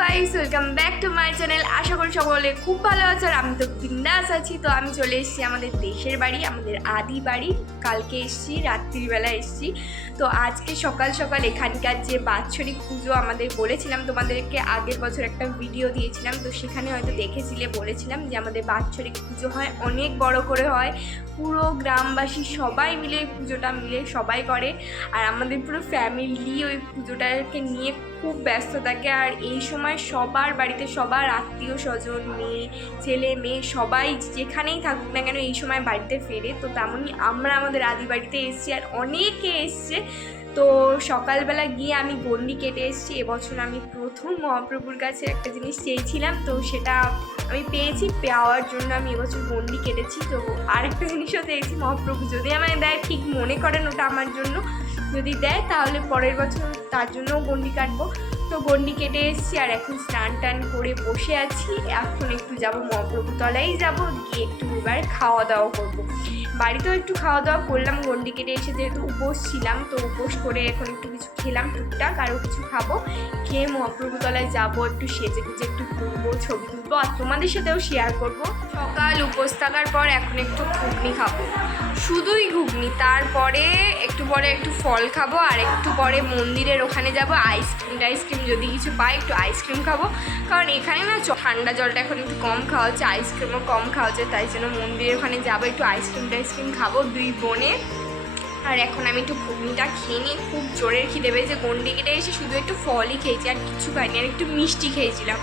Guys, welcome back to my channel. আশা করি সকলে খুব ভালো আছে আর আমি তো বিন্দাস আছি। তো আমি চলে এসেছি আমাদের দেশের বাড়ি, আমাদের আদি বাড়ি। কালকে এসেছি, রাত্রিবেলা এসেছি। তো আজকে সকাল সকাল এখানকার যে বাৎসরিক পুজো আমাদের বলেছিলাম তোমাদেরকে, আগের বছর একটা ভিডিও দিয়েছিলাম, তো সেখানে হয়তো দেখেছিলে, বলেছিলাম যে আমাদের বাৎসরিক পুজো হয়, অনেক বড় করে হয়, পুরো গ্রামবাসী সবাই মিলে পুজোটা সবাই করে। আর আমাদের পুরো ফ্যামিলি ওই পুজোটাকে নিয়ে খুব ব্যস্ত থাকে। আর এই সময় সবার বাড়িতে সবার আত্মীয় স্বজন, মেয়ে ছেলে মেয়ে সবাই যেখানেই থাকুক না কেন এই সময় বাড়িতে ফেরে। তো তেমনই আমরা আমাদের আদি বাড়িতে এসেছি আর অনেকে এসছে। তো সকালবেলা গিয়ে আমি গণ্ডি কেটে এসেছি। এবছর আমি প্রথম মহাপ্রভুর কাছে একটা জিনিস চেয়েছিলাম, তো সেটা আমি পেয়েছি। পাওয়ার জন্য আমি এবছর গণ্ডি কেটেছি। তো আর একটা জিনিসও চেয়েছি, মহাপ্রভু যদি আমায় দেয়, ঠিক মনে করেন ওটা আমার জন্য, যদি দেয় তাহলে পরের বছর তার জন্যও গণ্ডি কাটবো। তো গণ্ডি কেটে এসেছি আর এখন স্নান টান করে বসে আছি। এখন একটু যাব মহাপ্রভু তলায় যাব, গিয়ে একটু এবার খাওয়া দাওয়া করবো। বাড়িতেও একটু খাওয়া দাওয়া করলাম, গণ্ডি কেটে এসে যেহেতু উপোস ছিলাম, তো উপোস করে এখন একটু কিছু খেলাম টুকটাক, আরও কিছু খাবো। খেয়ে মহাপ্রভু তলায় যাবো, একটু সেজে গুজে একটু ঘুরবো, ছবি তুলবো আর তোমাদের সাথেও শেয়ার করবো। সকাল উপোস থাকার পর এখন একটু ঘুগনি খাবো, শুধুই ঘুগনি। তারপরে একটু পরে একটু ফল খাবো আর একটু পরে মন্দিরের ওখানে যাবো। আইসক্রিম যদি কিছু পাই একটু আইসক্রিম খাবো, কারণ এখানে না ঠান্ডা জলটা এখন একটু কম খাওয়া হচ্ছে, আইসক্রিমও কম খাওয়া হচ্ছে, তাই জন্য মন্দিরের ওখানে যাবো, একটু আইসক্রিম খাবো দুই বোনে। আর এখন আমি একটু ঘুগনিটা খেয়ে নিই, খুব জোরের খিদে পেয়েছে। গণ্ডি কেটে এসে শুধু একটু ফলই খেয়েছি আর কিছু খাইনি, আর একটু মিষ্টি খেয়েছিলাম,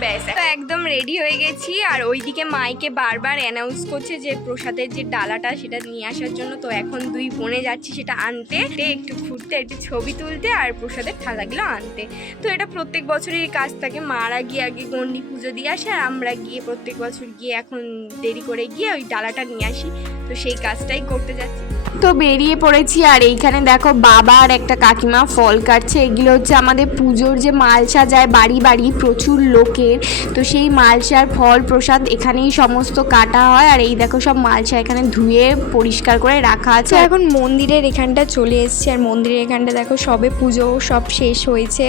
ব্যাস। তো একদম রেডি হয়ে গেছি। আর ওইদিকে মাইকে বারবার অ্যানাউন্স করছে যে প্রসাদের যে ডালাটা সেটা নিয়ে আসার জন্য। তো এখন দুই বোনে যাচ্ছি সেটা আনতে, একটু ঘুরতে, একটু ছবি তুলতে আর প্রসাদের থালাগুলো আনতে। তো এটা প্রত্যেক বছরই কাজ থাকে, মারা গিয়ে আগে গণ্ডি পুজো দিয়ে আসে আর আমরা গিয়ে প্রত্যেক বছর গিয়ে এখন দেরি করে গিয়ে ওই ডালাটা নিয়ে আসি। তো সেই কাজটাই করতে যাচ্ছি। তো বেরিয়ে পড়েছি আর এইখানে দেখো বাবা আর একটা কাকিমা ফল কাটছে। এগুলো হচ্ছে আমাদের পুজোর যে মালসা যায় বাড়ি বাড়ি প্রচুর লোকের, তো সেই মালসার ফল প্রসাদ এখানেই সমস্ত কাটা হয়। আর এই দেখো সব মালসা এখানে ধুয়ে পরিষ্কার করে রাখা আছে। এখন মন্দিরের এখানটা চলে এসেছি আর মন্দিরের এখানটা দেখো সবে পুজো সব শেষ হয়েছে,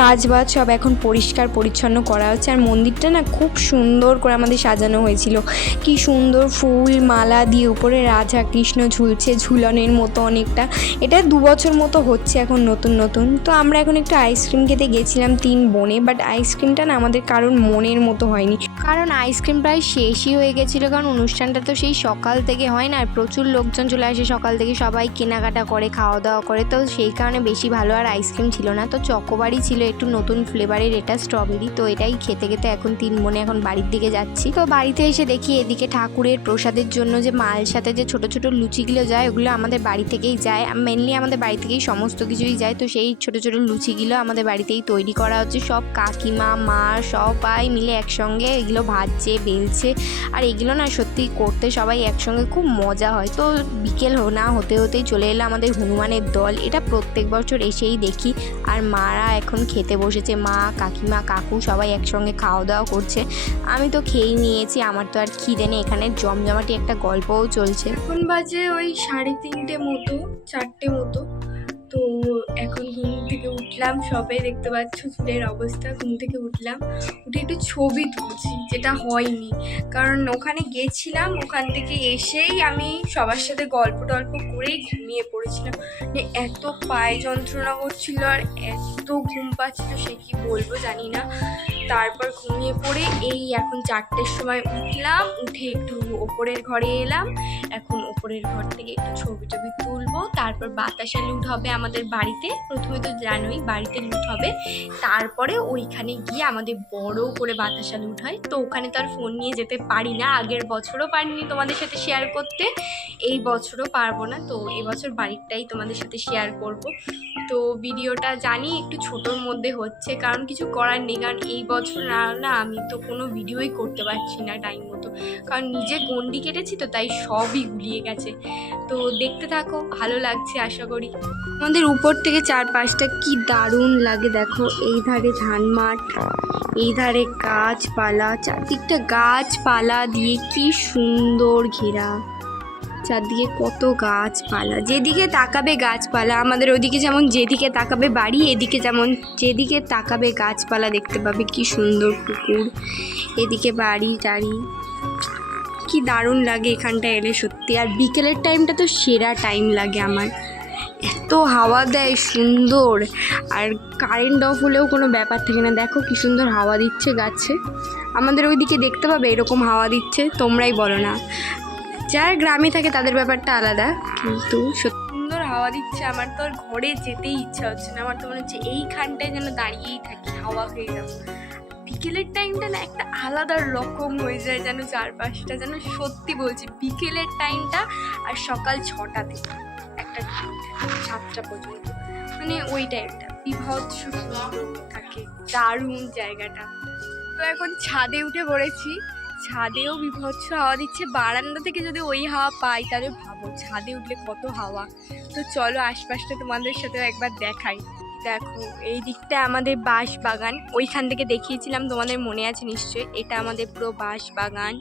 কাজ বাজ সব এখন পরিষ্কার পরিচ্ছন্ন করা হচ্ছে। আর মন্দিরটা না খুব সুন্দর করে আমাদের সাজানো হয়েছিল, কি সুন্দর ফুল মালা দিয়ে উপরে রাধা কৃষ্ণ ঝুলছে, ঝুলনের মতো অনেকটা। এটা 2 বছর মতো হচ্ছে এখন নতুন নতুন। তো আমরা এখন একটু আইসক্রিম খেতে গেছিলাম 3 বোনে, বাট আইসক্রিমটা না আমাদের কারোর মনের মতো হয়নি, কারণ আইসক্রিম প্রায় শেষই হয়ে গেছিলো। কারণ অনুষ্ঠানটা তো সেই সকাল থেকে হয় না, আর প্রচুর লোকজন চলে আসে সকাল থেকে, সবাই কেনাকাটা করে খাওয়া দাওয়া করে, তো সেই কারণে বেশি ভালো আর আইসক্রিম ছিল না। তো চকোবারই ছিল একটু নতুন ফ্লেভারের, এটা স্ট্রবেরি। তো এটাই খেতে খেতে এখন 3 বোনে এখন বাড়ির দিকে যাচ্ছি। তো বাড়িতে এসে দেখি এদিকে ঠাকুরের প্রসাদের জন্য যে মাল সাথে যে ছোট ছোট লুচিগুলো যায়, ওগুলো আমাদের বাড়ি থেকেই যায়, মেনলি আমাদের বাড়ি থেকেই সমস্ত কিছুই যায়। তো সেই ছোট ছোট লুচিগুলো আমাদের বাড়িতেই তৈরি করা হচ্ছে, সব কাকিমা মা সবাই মিলে একসঙ্গে এগুলো ভাজছে বেলছে। আর এগুলো না সত্যি করতে সবাই একসঙ্গে খুব মজা হয়। তো বিকেল না হতে হতেই চলে এলো আমাদের হনুমানের দল, এটা প্রত্যেক বছর এসেই দেখি। আর মারা এখন খেতে বসেছে, মা কাকিমা কাকু সবাই একসঙ্গে খাওয়া দাওয়া করছে। আমি তো খেয়েই নিয়েছি, আমার তো আর খিদে নেই। এখানে জমজমাটি একটা গল্পও চলছে। এখন বাজে ওই 3:30 মতো 4টে মতো। তো এখন ঘুম থেকে উঠলাম, সবে দেখতে পাচ্ছ চুলের অবস্থা। ঘুম থেকে উঠে একটু ছবি তুলছি, যেটা হয়নি, কারণ ওখানে গেছিলাম, ওখান থেকে এসেই আমি সবার সাথে গল্প টল্প করেই ঘুমিয়ে পড়েছিলাম। মানে এত পায়ে যন্ত্রণা করছিল আর এত ঘুম পাচ্ছিল, সে কি বলবো জানি না। তারপর ঘুমিয়ে পড়ে এই এখন 4টের সময় উঠলাম, উঠে একটু ওপরের ঘরে এলাম। এখন ওপরের ঘর থেকে একটু ছবি টবি তুলবো, তারপর বাতাসা লুট হবে আমাদের বাড়িতে। প্রথমে তো জানোই বাড়িতে লুট হবে, তারপরে ওইখানে গিয়ে আমাদের বড় করে বাতাসা লুট হয়। তো ওখানে তো আর ফোন নিয়ে যেতে পারি না, আগের বছরও পারিনি তোমাদের সাথে শেয়ার করতে, এই বছরও পারবো না। তো এবছর বাড়িটাই তোমাদের সাথে শেয়ার করব। তো ভিডিওটা জানি একটু ছোটোর মধ্যে হচ্ছে, কারণ কিছু করার নেই, কারণ এই বছর না আমি তো কোনো ভিডিওই করতে পারছি না টাইম মতো, কারণ নিজে গণ্ডি কেটেছি তো তাই সবই গুলিয়ে গেছে। তো দেখতে থাকো, ভালো লাগছে আশা করি। আমাদের উপর থেকে চারপাশটা কি দারুণ লাগে দেখো, এই ধারে ধান মাঠ, এই ধারে গাছপালা, চারদিকটা গাছপালা দিয়ে কি সুন্দর ঘেরা। চারদিকে কত গাছপালা, যেদিকে তাকাবে গাছপালা। আমাদের ওদিকে যেমন যেদিকে তাকাবে বাড়ি, এদিকে যেমন যেদিকে তাকাবে গাছপালা দেখতে পাবে। কি সুন্দর পুকুর, এদিকে বাড়ি টাড়ি, কি দারুণ লাগে এখানটা এলে সত্যি। আর বিকেলের টাইমটা তো সেরা টাইম লাগে আমার, এত হাওয়া দেয় সুন্দর। আর কারেন্ট অফ হলেও কোনো ব্যাপার থাকে না। দেখো কি সুন্দর হাওয়া দিচ্ছে গাছে। আমাদের ওইদিকে দেখতে পাবে এরকম হাওয়া দিচ্ছে, তোমরাই বলো না। যারা গ্রামে থাকে তাদের ব্যাপারটা আলাদা, কিন্তু সুন্দর হাওয়া দিচ্ছে। আমার তো আর ঘরে যেতেই ইচ্ছা হচ্ছে না, আমার তো মনে হচ্ছে এইখানটায় যেন দাঁড়িয়েই থাকি, হাওয়া খেয়ে যাবো। বিকেলের টাইমটা না একটা আলাদা রকম হয়ে যায় যেন, চারপাশটা যেন, সত্যি বলছি। বিকেলের টাইমটা আর সকাল 6টা থেকে একটা 7টা পর্যন্ত, মানে ওই টাইমটা বিভৎস সুন্দর থাকে, দারুণ জায়গাটা। তো এখন ছাদে উঠে পড়েছি, ছাদেও বিভৎস হাওয়া দিচ্ছে। বারান্দা থেকে যদি ওই হাওয়া পাই তাহলে ভাবো ছাদে উঠলে কত হাওয়া। তো চলো আশপাশটা তোমাদের সাথেও একবার দেখাই। দেখো এই দিকটা আমাদের বাঁশ বাগান, ওইখান থেকে দেখিয়েছিলাম, তোমাদের মনে আছে নিশ্চয়ই। এটা আমাদের পুরো বাঁশ বাগান,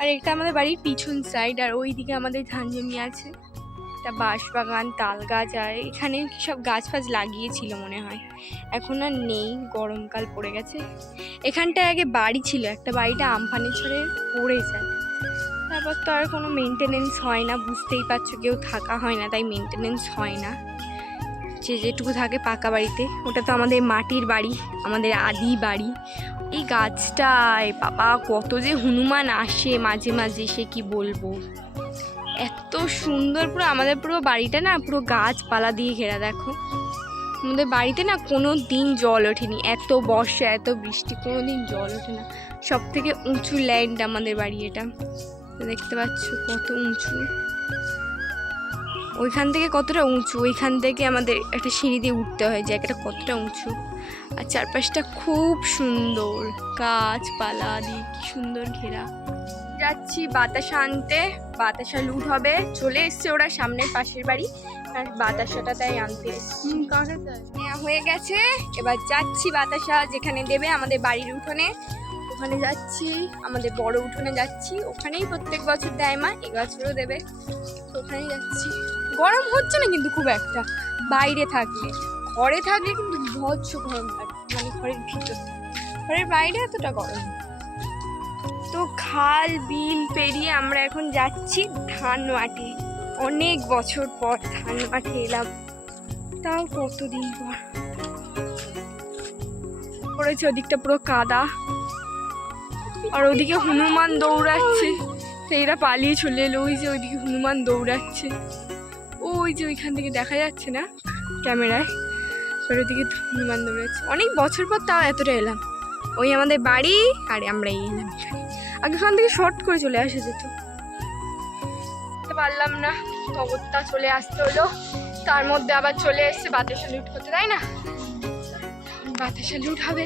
আর এটা আমাদের বাড়ির পিছন সাইড। আর ওই দিকে আমাদের ধান জমি আছে, এটা বাঁশ বাগান, তাল গাছ। আর এখানে সব গাছ ফাছ লাগিয়েছিল মনে হয়, এখন আর নেই, গরমকাল পড়ে গেছে। এখানটায় আগে বাড়ি ছিল, একটা বাড়িটা আমফানে ছড়ে পড়ে যায়, তারপর তো আর কোনো মেনটেনেন্স হয় না, বুঝতেই পারছো, কেউ থাকা হয় না, তাই মেনটেনেন্স হয় না। যেটুকু থাকে পাকা বাড়িতে, ওটা তো আমাদের মাটির বাড়ি, আমাদের আদি বাড়ি। এই গাছটায় বাবা কত যে হনুমান আসে মাঝে মাঝে, সে কি বলবো, এত সুন্দর। পুরো আমাদের পুরো বাড়িটা না পুরো গাছপালা দিয়ে ঘেরা। দেখো আমাদের বাড়িতে না কোনো দিন জল ওঠেনি, এত বর্ষা এত বৃষ্টি কোনো দিন জল ওঠে না। সব থেকে উঁচু ল্যান্ড আমাদের বাড়ি এটা, দেখতে পাচ্ছ কত উঁচু। ওইখান থেকে কতটা উঁচু, ওইখান থেকে আমাদের একটা সিঁড়ি দিয়ে উঠতে হয়, জায়গাটা কতটা উঁচু। আর চারপাশটা খুব সুন্দর, গাছপালা দিয়ে কি সুন্দর ঘেরা। যাচ্ছি বাতাসা আনতে, বাতাসা লুট হবে, চলে এসছে ওরা সামনের পাশের বাড়ি, আর বাতাসাটা তাই আনতে এসছি। নেওয়া হয়ে গেছে, এবার যাচ্ছি বাতাসা যেখানে দেবে আমাদের বাড়ির উঠোনে, ওখানে যাচ্ছি, আমাদের বড় উঠোনে যাচ্ছি। ওখানেই প্রত্যেক বছর দেয় মা, এবছরও দেবে, ওখানেই যাচ্ছি। গরম হচ্ছে না কিন্তু খুব একটা, বাইরে থাকলে। ঘরে থাকলে কিন্তু বিভৎস গরম লাগে, মানে ঘরের ভিতর, ঘরের বাইরে এতটা গরম। তো খাল বিল পেরিয়ে আমরা এখন যাচ্ছি ধান মাঠে। অনেক বছর পর ধান মাঠে এলাম, তাও কতদিন পর। পড়েছে ওদিকটা পুরো কাদা, আর ওদিকে হনুমান দৌড়াচ্ছে, এরা পালিয়ে চলে এলো। ওই যে ওইদিকে হনুমান দৌড়াচ্ছে, ওই যে ওইখান থেকে দেখা যাচ্ছে না ক্যামেরায়, আর ওইদিকে হনুমান দৌড়াচ্ছে। অনেক বছর পর তাও এতটা এলাম। ওই আমাদের বাড়ি, আর আমরা এই এলাম এখানে। আগেখান থেকে শর্ট করে চলে আসা যেত, পারলাম না, অবস্থা চলে আসতে হলো। তার মধ্যে আবার চলে এসছে বাতাসা লুট করতে, তাই না? বাতাসা লুট হবে।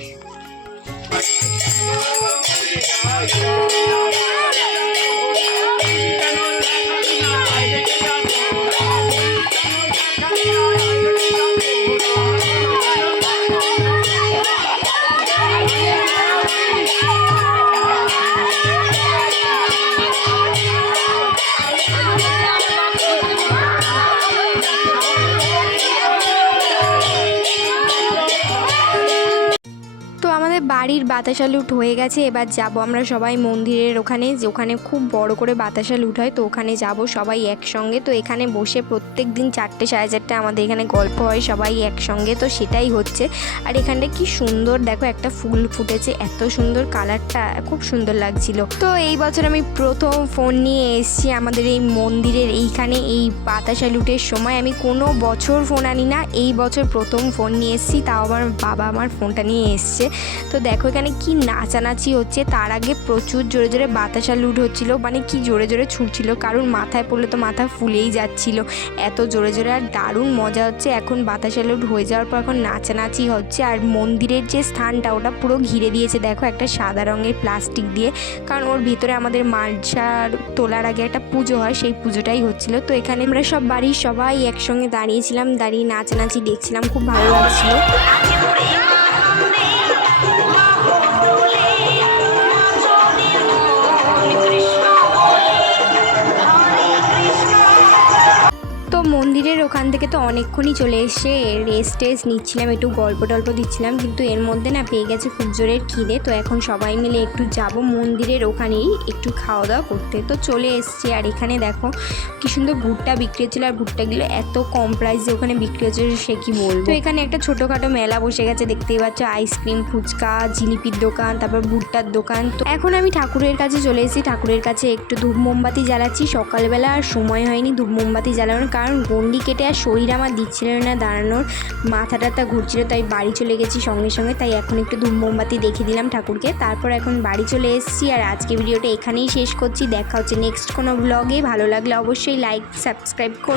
বাড়ির বাতাসা লুট হয়ে গেছে, এবার যাব আমরা সবাই মন্দিরের ওখানে, যে ওখানে খুব বড় করে বাতাসা লুট হয়, তো ওখানে যাব সবাই একসঙ্গে। তো এখানে বসে প্রত্যেক দিন 4টে সাড়ে 4টে আমাদের এখানে গল্প হয় সবাই একসঙ্গে, তো সেটাই হচ্ছে। আর এখানটা কি সুন্দর দেখো, একটা ফুল ফুটেছে, এত সুন্দর কালারটা, খুব সুন্দর লাগছিল। তো এই বছর আমি প্রথম ফোন নিয়ে এসেছি আমাদের এই মন্দিরের এইখানে, এই বাতাসা লুটের সময়। আমি কোনো বছর ফোন আনি না, এই বছর প্রথম ফোন নিয়ে এসেছি, তাও আমার বাবা আমার ফোনটা নিয়ে এসছে। তো দেখো এখানে কি নাচানাচি হচ্ছে, তার আগে প্রচুর জোরে জোরে বাতাসা লুট হচ্ছিল, মানে কি জোরে জোরে ছুটছিল, কারণ মাথায় পড়লে তো মাথা ফুলেই যাচ্ছিল, এত জোরে জোরে। আর দারুণ মজা হচ্ছে। এখন বাতাসা লুট হয়ে যাওয়ার পর এখন নাচানাচি হচ্ছে। আর মন্দিরের যে স্থানটা ওটা পুরো ঘিরে দিয়েছে দেখো একটা সাদা রঙের প্লাস্টিক দিয়ে, কারণ ওর ভিতরে আমাদের মালসার তোলার আগে একটা পুজো হয়, সেই পুজোটাই হচ্ছিল। তো এখানে আমরা সব বাড়ির সবাই একসঙ্গে দাঁড়িয়েছিলাম, দাঁড়িয়ে নাচানাচি দেখছিলাম, খুব ভালো লাগছিল। থেকে তো অনেকক্ষণই চলে এসে রেস্ট নিচ্ছিলাম, একটু গল্প টল্প দিচ্ছিলাম, কিন্তু এর মধ্যে না পেয়ে গেছে খুব জোরের খিদে। তো এখন সবাই মিলে একটু যাব মন্দিরের ওখানেই একটু খাওয়া দাওয়া করতে। তো চলে এসছি, আর এখানে দেখো কি সুন্দর ভুট্টা বিক্রি হচ্ছিল, আর ভুট্টাগুলো এত কম প্রাইসে ওখানে বিক্রি হচ্ছে সে কি বলবো। তো এখানে একটা ছোটোখাটো মেলা বসে গেছে, দেখতেই পাচ্ছ, আইসক্রিম, ফুচকা, জিলিপির দোকান, তারপর ভুট্টার দোকান। তো এখন আমি ঠাকুরের কাছে চলে এসেছি, ঠাকুরের কাছে একটু ধূপ মোমবাতি জ্বালাচ্ছি। সকালবেলা আর সময় হয়নি ধূপ মোমবাতি জ্বালানোর, কারণ গন্ডি কেটে আর শরীর আমার দিচ্ছিল না দাঁড়ানোর, মাথা টাথা ঘুরছিল, তাই বাড়ি চলে গেছি সঙ্গে সঙ্গে। তাই এখন একটু ধূপ মোমবাতি দেখিয়ে দিলাম ঠাকুরকে, তারপর এখন বাড়ি চলে এসেছি। আর আজকে ভিডিওটা এখানেই শেষ করছি, দেখা হচ্ছে নেক্সট কোনো ব্লগে। ভালো লাগলে অবশ্যই লাইক সাবস্ক্রাইব করো।